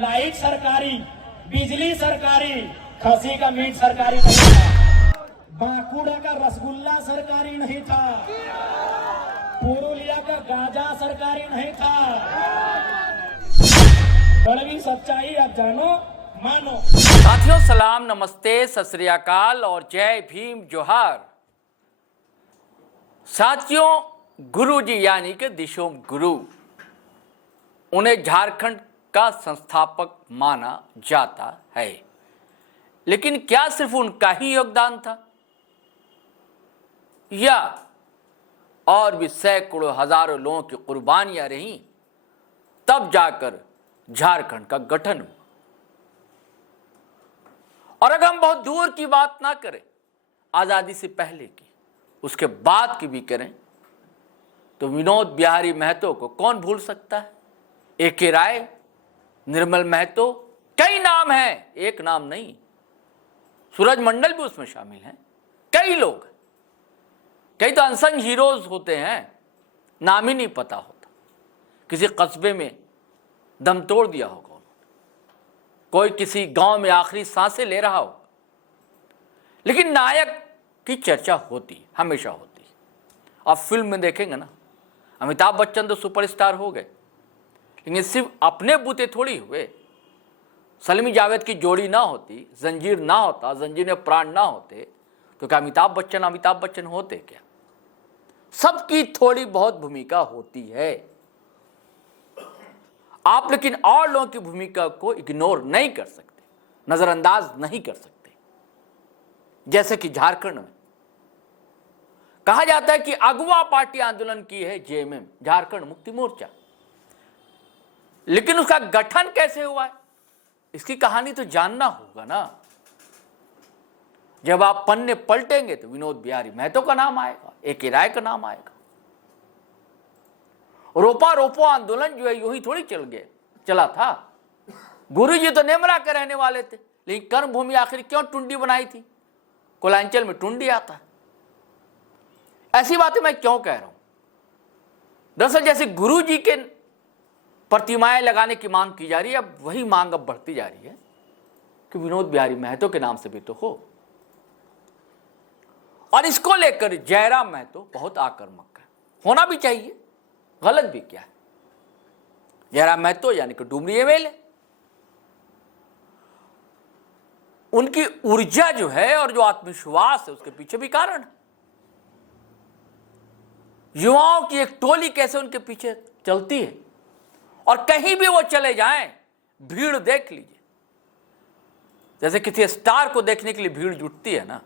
Light सरकारी, बिजली सरकारी, खसी का मीट सरकारी नहीं था, बांकुड़ा का रसगुल्ला सरकारी नहीं था, पुरुलिया का गाजा सरकारी नहीं था। कड़वी सच्चाई आप जानो मानो। साथियों सलाम, नमस्ते, सत श्री अकाल और जय भीम जोहार। साथियों, गुरु जी यानी कि दिशोम गुरु, उन्हें झारखंड का संस्थापक माना जाता है। लेकिन क्या सिर्फ उनका ही योगदान था या और भी सैकड़ों हजारों लोगों की कुर्बानियां रहीं, तब जाकर झारखंड का गठन हुआ। और अगर हम बहुत दूर की बात ना करें, आजादी से पहले की, उसके बाद की भी करें, तो विनोद बिहारी महतो को कौन भूल सकता है। ए.के. राय, निर्मल महतो, कई नाम हैं, एक नाम नहीं। सूरज मंडल भी उसमें शामिल हैं। कई लोग, कई तो अनसंग हीरोज होते हैं, नाम ही नहीं पता होता। किसी कस्बे में दम तोड़ दिया होगा, कोई किसी गांव में आखिरी सांसें ले रहा हो, लेकिन नायक की चर्चा होती, हमेशा होती। आप फिल्म में देखेंगे ना, अमिताभ बच्चन तो सुपरस्टार हो गए, लेकिन सिर्फ अपने बूते थोड़ी हुए। सलीमी जावेद की जोड़ी ना होती, जंजीर ना होता, जंजीर में प्राण ना होते, तो क्या अमिताभ बच्चन होते क्या। सबकी थोड़ी बहुत भूमिका होती है। आप लेकिन और लोगों की भूमिका को इग्नोर नहीं कर सकते, नजरअंदाज नहीं कर सकते। जैसे कि झारखंड में कहा जाता है कि अगवा पार्टी आंदोलन की है जेएमएम, झारखंड मुक्ति मोर्चा, लेकिन उसका गठन कैसे हुआ है, इसकी कहानी तो जानना होगा ना। जब आप पन्ने पलटेंगे तो विनोद बिहारी महतो का नाम आएगा, ए.के. राय का नाम आएगा। रोपा रोपो आंदोलन जो है यूं ही थोड़ी चला था। गुरुजी तो नेमरा के रहने वाले थे, लेकिन कर्म भूमि आखिर क्यों टुंडी बनाई थी। कोलांचल में टुंडी आता है। ऐसी बातें मैं क्यों कह रहा हूं। दरअसल जैसे गुरुजी के प्रतिमाएं लगाने की मांग की जा रही है, अब वही मांग अब बढ़ती जा रही है कि विनोद बिहारी महतो के नाम से भी तो हो। और इसको लेकर जयराम महतो बहुत आक्रामक है, होना भी चाहिए, गलत भी क्या है। जयराम महतो यानी कि डुमरी एमएलए, उनकी ऊर्जा जो है और जो आत्मविश्वास है, उसके पीछे भी कारण है। युवाओं की एक टोली कैसे उनके पीछे चलती है, और कहीं भी वो चले जाएं, भीड़ देख लीजिए। जैसे किसी स्टार को देखने के लिए भीड़ जुटती है ना,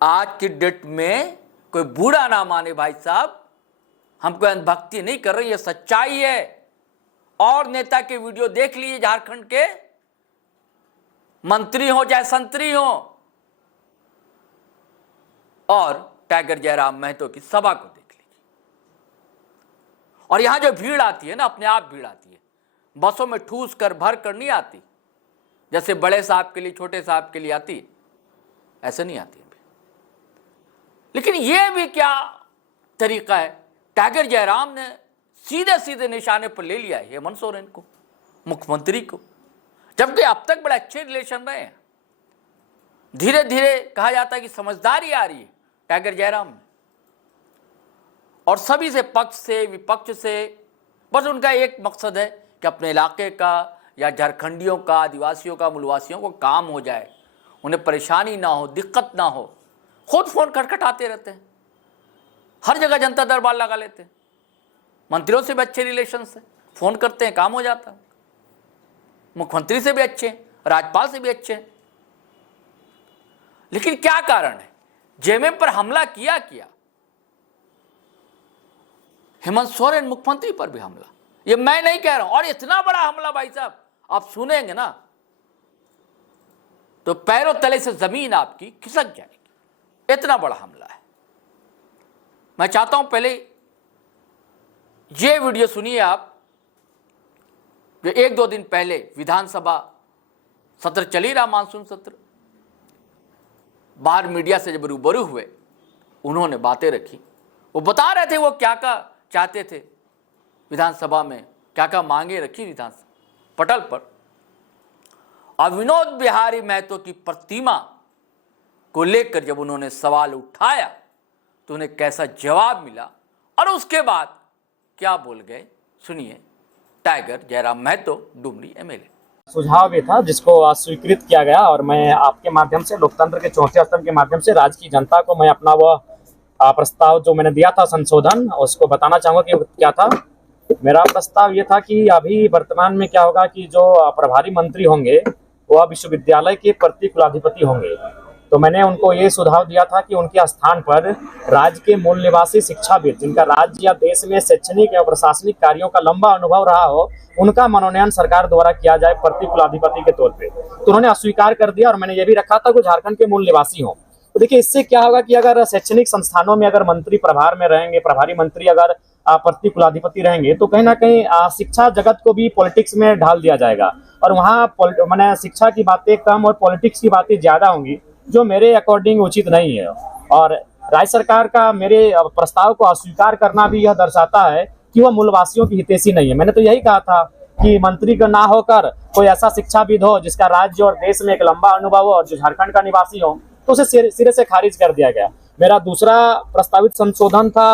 आज की डेट में कोई बूढ़ा ना माने भाई साहब, हम कोई अंधभक्ति नहीं कर रहे, ये सच्चाई है। और नेता के वीडियो देख लीजिए, झारखंड के मंत्री हो चाहे संतरी हो, और टाइगर जयराम महतो की सभा को देख लीजिए। और यहां जो भीड़ आती है ना, अपने आप भीड़ आती है, बसों में ठूस कर भर कर नहीं आती, जैसे बड़े साहब के लिए छोटे साहब के लिए आती, ऐसे नहीं आती। लेकिन यह भी क्या तरीका है। टाइगर जयराम ने सीधे सीधे निशाने पर ले लिया है हेमंत सोरेन को, मुख्यमंत्री को, जबकि अब तक बड़े अच्छे रिलेशन रहे हैं। धीरे धीरे कहा जाता है कि समझदारी आ रही है टाइगर जयराम में, और सभी से, पक्ष से विपक्ष से, बस उनका एक मकसद है कि अपने इलाके का या झारखंडियों का, आदिवासियों का, मूलवासियों को काम हो जाए, उन्हें परेशानी ना हो, दिक्कत ना हो। खुद फोन खटखटाते रहते हैं, हर जगह जनता दरबार लगा लेते हैं। मंत्रियों से भी अच्छे रिलेशन से फोन करते हैं, काम हो जाता है। मुख्यमंत्री से भी अच्छे, राज्यपाल से भी अच्छे। लेकिन क्या कारण है, जेएमएम पर हमला किया हेमंत सोरेन मुख्यमंत्री पर भी हमला, ये मैं नहीं कह रहा हूं। और इतना बड़ा हमला भाई साहब, आप सुनेंगे ना तो पैरों तले से जमीन आपकी खिसक जाएगी, इतना बड़ा हमला है। मैं चाहता हूं पहले ये वीडियो सुनिए आप, जो 1-2 दिन पहले विधानसभा सत्र चली रहा, मानसून सत्र, बाहर मीडिया से जब रूबरू हुए, उन्होंने बातें रखी। वो बता रहे थे वो क्या क्या चाहते थे विधानसभा में, क्या क्या मांगे रखी विधानसभा पटल पर, अब विनोद बिहारी महतो की प्रतिमा को लेकर जब उन्होंने सवाल उठाया तो उन्हें कैसा जवाब मिला और उसके बाद क्या बोल गए, सुनिए। Tiger Jairam Mahto, Dumri MLA. सुझाव भी था जिसको अस्वीकृत किया गया और मैं आपके माध्यम से, लोकतंत्र के चौथे स्तंभ के माध्यम से राज्य की जनता को मैं अपना वह प्रस्ताव जो मैंने दिया था संशोधन, उसको बताना चाहूँगा कि क्या था। मेरा प्रस्ताव ये था कि अभी वर्तमान में क्या होगा कि जो प्रभारी मंत्री होंगे वह विश्वविद्यालय के प्रति कुलाधिपति होंगे। तो मैंने उनको ये सुझाव दिया था कि उनके स्थान पर राज्य के मूल निवासी शिक्षाविद जिनका राज्य या देश में शैक्षणिक या प्रशासनिक कार्यों का लंबा अनुभव रहा हो, उनका मनोनयन सरकार द्वारा किया जाए प्रति कुलाधिपति के तौर पे। तो उन्होंने अस्वीकार कर दिया और मैंने ये भी रखा था कि झारखंड के मूल निवासी हों। तो देखिए, इससे क्या होगा कि अगर शैक्षणिक संस्थानों में अगर मंत्री प्रभार में रहेंगे, प्रभारी मंत्री अगर प्रति कुलाधिपति रहेंगे, तो कहीं ना कहीं शिक्षा जगत को भी पॉलिटिक्स में ढाल दिया जाएगा और वहाँ मैंने शिक्षा की बातें कम और पॉलिटिक्स की बातें ज्यादा होंगी, जो मेरे अकॉर्डिंग उचित नहीं है। और राज्य सरकार का मेरे प्रस्ताव को अस्वीकार करना भी यह दर्शाता है कि वह मूलवासियों की हितैषी नहीं है। मैंने तो यही कहा था कि मंत्री का ना होकर कोई ऐसा शिक्षाविद हो जिसका राज्य और देश में एक लंबा अनुभव हो और जो झारखंड का निवासी हो, तो उसे सिरे से खारिज कर दिया गया। मेरा दूसरा प्रस्तावित संशोधन था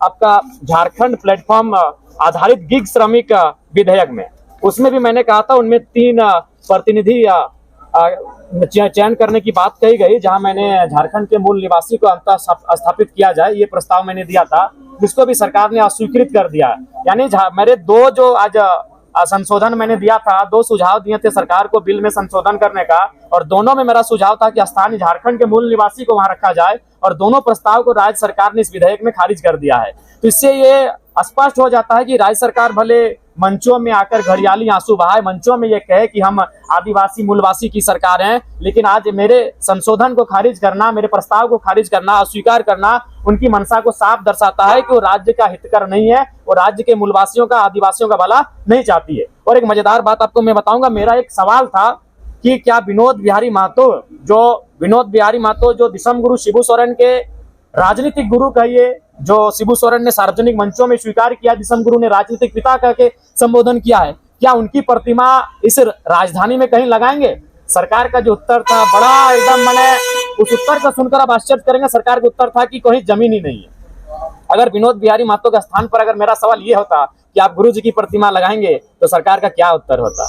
आपका झारखंड प्लेटफॉर्म आधारित गिग श्रमिक विधेयक में। उसमें भी मैंने कहा था उनमें 3 प्रतिनिधि चयन करने की बात कही गई, जहां मैंने झारखंड के मूल निवासी को अंतः स्थापित किया जाए, ये प्रस्ताव मैंने दिया था, जिसको भी सरकार ने अस्वीकृत कर दिया। यानी मेरे 2 जो आज संशोधन मैंने दिया था, 2 सुझाव दिए थे सरकार को बिल में संशोधन करने का, और दोनों में मेरा सुझाव था कि स्थानीय झारखंड के मूल निवासी को वहां रखा जाए, और दोनों प्रस्ताव को राज्य सरकार ने इस विधेयक में खारिज कर दिया है। तो इससे ये स्पष्ट हो जाता है कि राज्य सरकार भले मंचों में आकर घड़ियाली आंसू बहाए, मंचों में ये कहे कि हम आदिवासी मूलवासी की सरकार हैं, लेकिन आज मेरे संशोधन को खारिज करना, मेरे प्रस्ताव को खारिज करना, अस्वीकार करना उनकी मंशा को साफ दर्शाता है कि वो राज्य का हितकर नहीं है, वो राज्य के मूलवासियों का, आदिवासियों का भला नहीं चाहती है। और एक मजेदार बात आपको मैं बताऊंगा, मेरा एक सवाल था कि क्या विनोद बिहारी महतो जो दिसम गुरु शिबू सोरेन के राजनीतिक गुरु कहिए, जो शिबू सोरेन ने सार्वजनिक मंचों में स्वीकार किया, दिसम गुरु ने राजनीतिक पिता करके संबोधन किया है, क्या उनकी प्रतिमा इस राजधानी में कहीं लगाएंगे? सरकार का जो उत्तर था बड़ा एकदम, मैंने उस उत्तर को सुनकर आप आश्चर्य करेंगे, सरकार का उत्तर था कि कोई जमीन ही नहीं है। अगर विनोद बिहारी महतो के स्थान पर अगर मेरा सवाल ये होता कि आप गुरु जी की प्रतिमा लगाएंगे, तो सरकार का क्या उत्तर होता?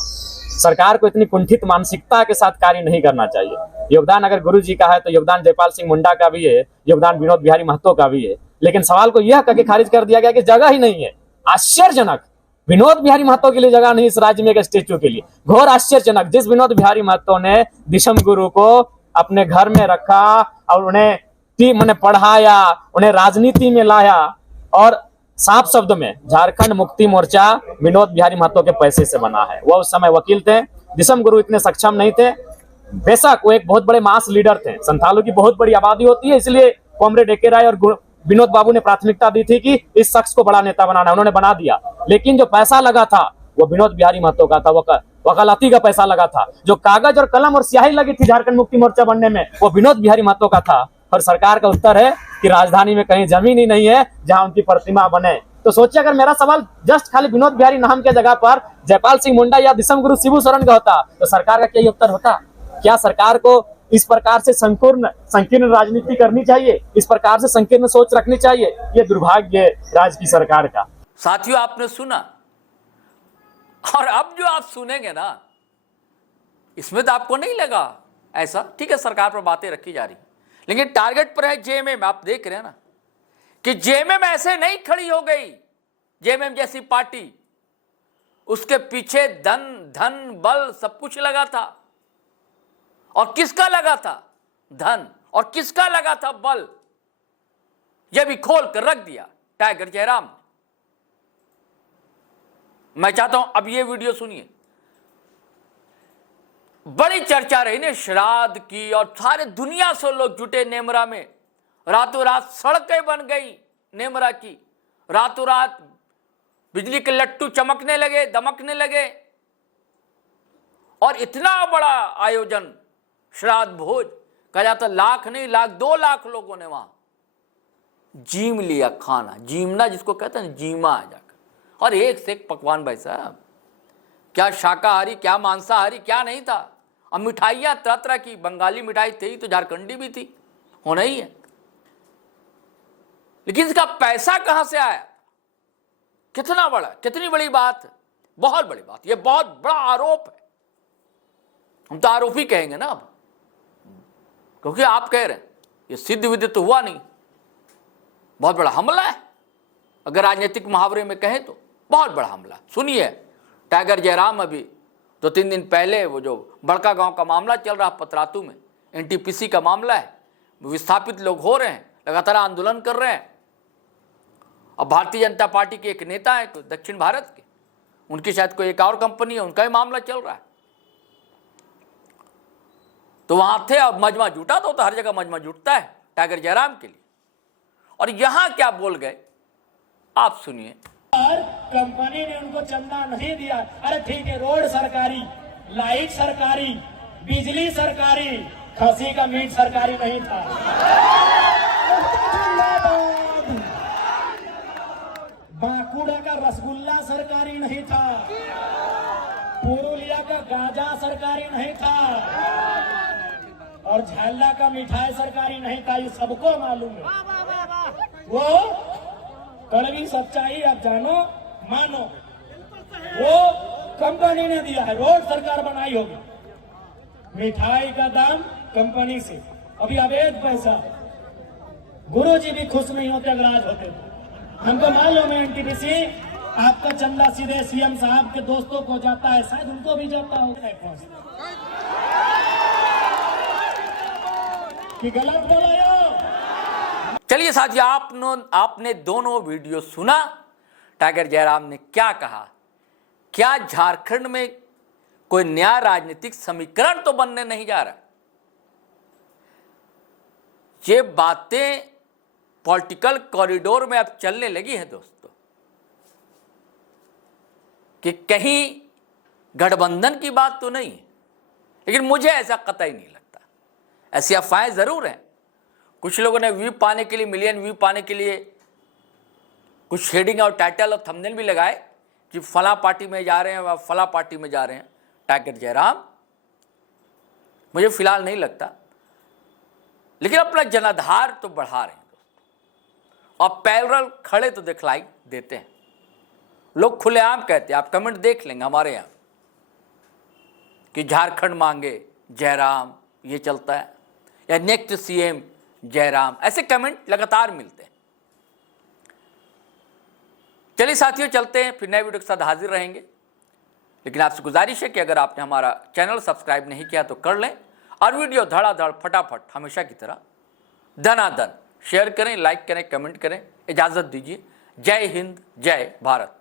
सरकार को इतनी कुंठित मानसिकता के साथ कार्य नहीं करना चाहिए। योगदान अगर गुरु जी का है तो योगदान जयपाल सिंह मुंडा का भी है, योगदान विनोद बिहारी महतो का भी है, लेकिन सवाल को यह करके खारिज कर दिया गया कि जगह ही नहीं है। आश्चर्यजनक, विनोद बिहारी महतो के लिए जगह नहीं इस राज्य में एक स्टेच्यू के लिए, घोर आश्चर्यजनक। जिस विनोद बिहारी महतो ने दिसम गुरु को अपने घर में रखा और उन्हें पढ़ाया, उन्हें राजनीति में लाया, और साफ शब्द में झारखंड मुक्ति मोर्चा विनोद बिहारी महतो के पैसे से बना है। वह उस समय वकील थे, दिसम गुरु इतने सक्षम नहीं थे। बेशक वो एक बहुत बड़े मास लीडर थे, संथालों की बहुत बड़ी आबादी होती है, इसलिए कॉमरेड ए.के. राय और विनोद बाबू ने प्राथमिकता दी थी कि इस शख्स को बड़ा नेता बनाना, उन्होंने बना दिया। लेकिन जो पैसा लगा था वो विनोद बिहारी महतो का था, वकालती का पैसा लगा था। जो कागज और कलम और स्याही लगी थी झारखंड मुक्ति मोर्चा बनने में, वो विनोद बिहारी महतो का था। और सरकार का उत्तर है कि राजधानी में कहीं जमीन ही नहीं है जहां उनकी प्रतिमा बने। तो सोचिए, अगर मेरा सवाल जस्ट खाली विनोद बिहारी नाम के जगह पर जयपाल सिंह मुंडा या दिसम गुरु शिबू सोरेन का होता, तो सरकार का क्या उत्तर होता? क्या सरकार को इस प्रकार से संकीर्ण राजनीति करनी चाहिए? इस प्रकार से संकीर्ण सोच रखनी चाहिए? ये दुर्भाग्य राज्य की सरकार का। साथियों, आपने सुना, और अब जो आप सुनेंगे ना, इसमें तो आपको नहीं लगा ऐसा, ठीक है, सरकार पर बातें रखी जा रही, लेकिन टारगेट पर है जेएमएम। आप देख रहे हैं ना कि जेएमएम ऐसे नहीं खड़ी हो गई, जेएमएम जैसी पार्टी, उसके पीछे धन बल सब कुछ लगा था। और किसका लगा था धन और किसका लगा था बल, यह भी खोल कर रख दिया टाइगर जयराम। मैं चाहता हूं अब ये वीडियो सुनिए। बड़ी चर्चा रही ने श्राद्ध की, और सारे दुनिया से लोग जुटे नेमरा में, रातों रात सड़कें बन गई नेमरा की, रातों रात बिजली के लट्टू चमकने लगे, दमकने लगे, और इतना बड़ा आयोजन, श्राद्ध भोज, कहा जाता लाख नहीं, 2 लाख लोगों ने वहां जीम लिया, खाना जीमना जिसको कहते हैं, जीमा आ जाकर, और एक से एक पकवान। भाई साहब, क्या शाकाहारी क्या मांसाहारी क्या नहीं था, अब मिठाइयाँ तरह तरह की, बंगाली मिठाई थी तो झारखंडी भी थी, होना ही है। लेकिन इसका पैसा कहां से आया? कितना बड़ा, कितनी बड़ी बात है, बहुत बड़ी बात, यह बहुत बड़ा आरोप है। हम तो आरोपी कहेंगे ना अब, क्योंकि आप कह रहे हैं, ये सिद्ध विदित तो हुआ नहीं, बहुत बड़ा हमला है। अगर राजनीतिक मुहावरे में कहें तो बहुत बड़ा हमला। सुनिए, टाइगर जयराम अभी 2-3 दिन पहले वो जो बड़का गांव का मामला चल रहा पतरातू में, एनटीपीसी का मामला है, विस्थापित लोग हो रहे हैं, लगातार आंदोलन कर रहे हैं। अब भारतीय जनता पार्टी के एक नेता है दक्षिण भारत के, उनकी शायद कोई एक और कंपनी है, उनका ही मामला चल रहा है, तो वहां थे। अब मजमा जुटा तो हर जगह मजमा जुटता है टाइगर जयराम के लिए। और यहां क्या बोल गए आप सुनिए। कंपनी ने उनको चंदा नहीं दिया। अरे ठीक है, रोड सरकारी, लाइट सरकारी, बिजली सरकारी, खसी का मीट सरकारी नहीं था। बांकुड़ा का रसगुल्ला सरकारी नहीं था, पुरुलिया का गाजा सरकारी नहीं था, और झाला का मिठाई सरकारी नहीं था। ये सबको मालूम है। वो कड़वी सच्चाई आप जानो मानो, वो कंपनी ने दिया है। रोड सरकार बनाई होगी, मिठाई का दाम कंपनी से, अभी अवैध पैसा। गुरुजी भी खुश नहीं होते अगर आज होते तो। हमको मालूम है एनटीपीसी आपका चंदा सीधे सीएम साहब के दोस्तों को जाता है, शायद उनको भी जाता होगा कि गलत बोला यो। चलिए साथियों, आपने दोनों वीडियो सुना। टाइगर जयराम ने क्या कहा? क्या झारखंड में कोई नया राजनीतिक समीकरण तो बनने नहीं जा रहा? ये बातें पॉलिटिकल कॉरिडोर में अब चलने लगी हैं दोस्तों, कि कहीं गठबंधन की बात तो नहीं है, लेकिन मुझे ऐसा कतई नहीं लगता। ऐसी अफवाहें जरूर हैं, कुछ लोगों ने व्यू पाने के लिए, मिलियन व्यू पाने के लिए कुछ शेडिंग और टाइटल और थंबनेल भी लगाए कि फला पार्टी में जा रहे हैं व फला पार्टी में जा रहे हैं टाइगर जयराम। मुझे फिलहाल नहीं लगता, लेकिन अपना जनाधार तो बढ़ा रहे हैं दोस्तों, और पैरेलल खड़े तो दिखलाई देते हैं। लोग खुलेआम कहते हैं, आप कमेंट देख लेंगे हमारे यहाँ, कि झारखंड मांगे जयराम, ये चलता है, या नेक्स्ट सीएम जयराम, ऐसे कमेंट लगातार मिलते हैं। चलिए साथियों, चलते हैं, फिर नए वीडियो के साथ हाजिर रहेंगे। लेकिन आपसे गुजारिश है कि अगर आपने हमारा चैनल सब्सक्राइब नहीं किया तो कर लें, और वीडियो धड़ाधड़ फटाफट हमेशा की तरह दनादन शेयर करें, लाइक करें, कमेंट करें। इजाज़त दीजिए। जय हिंद, जय भारत।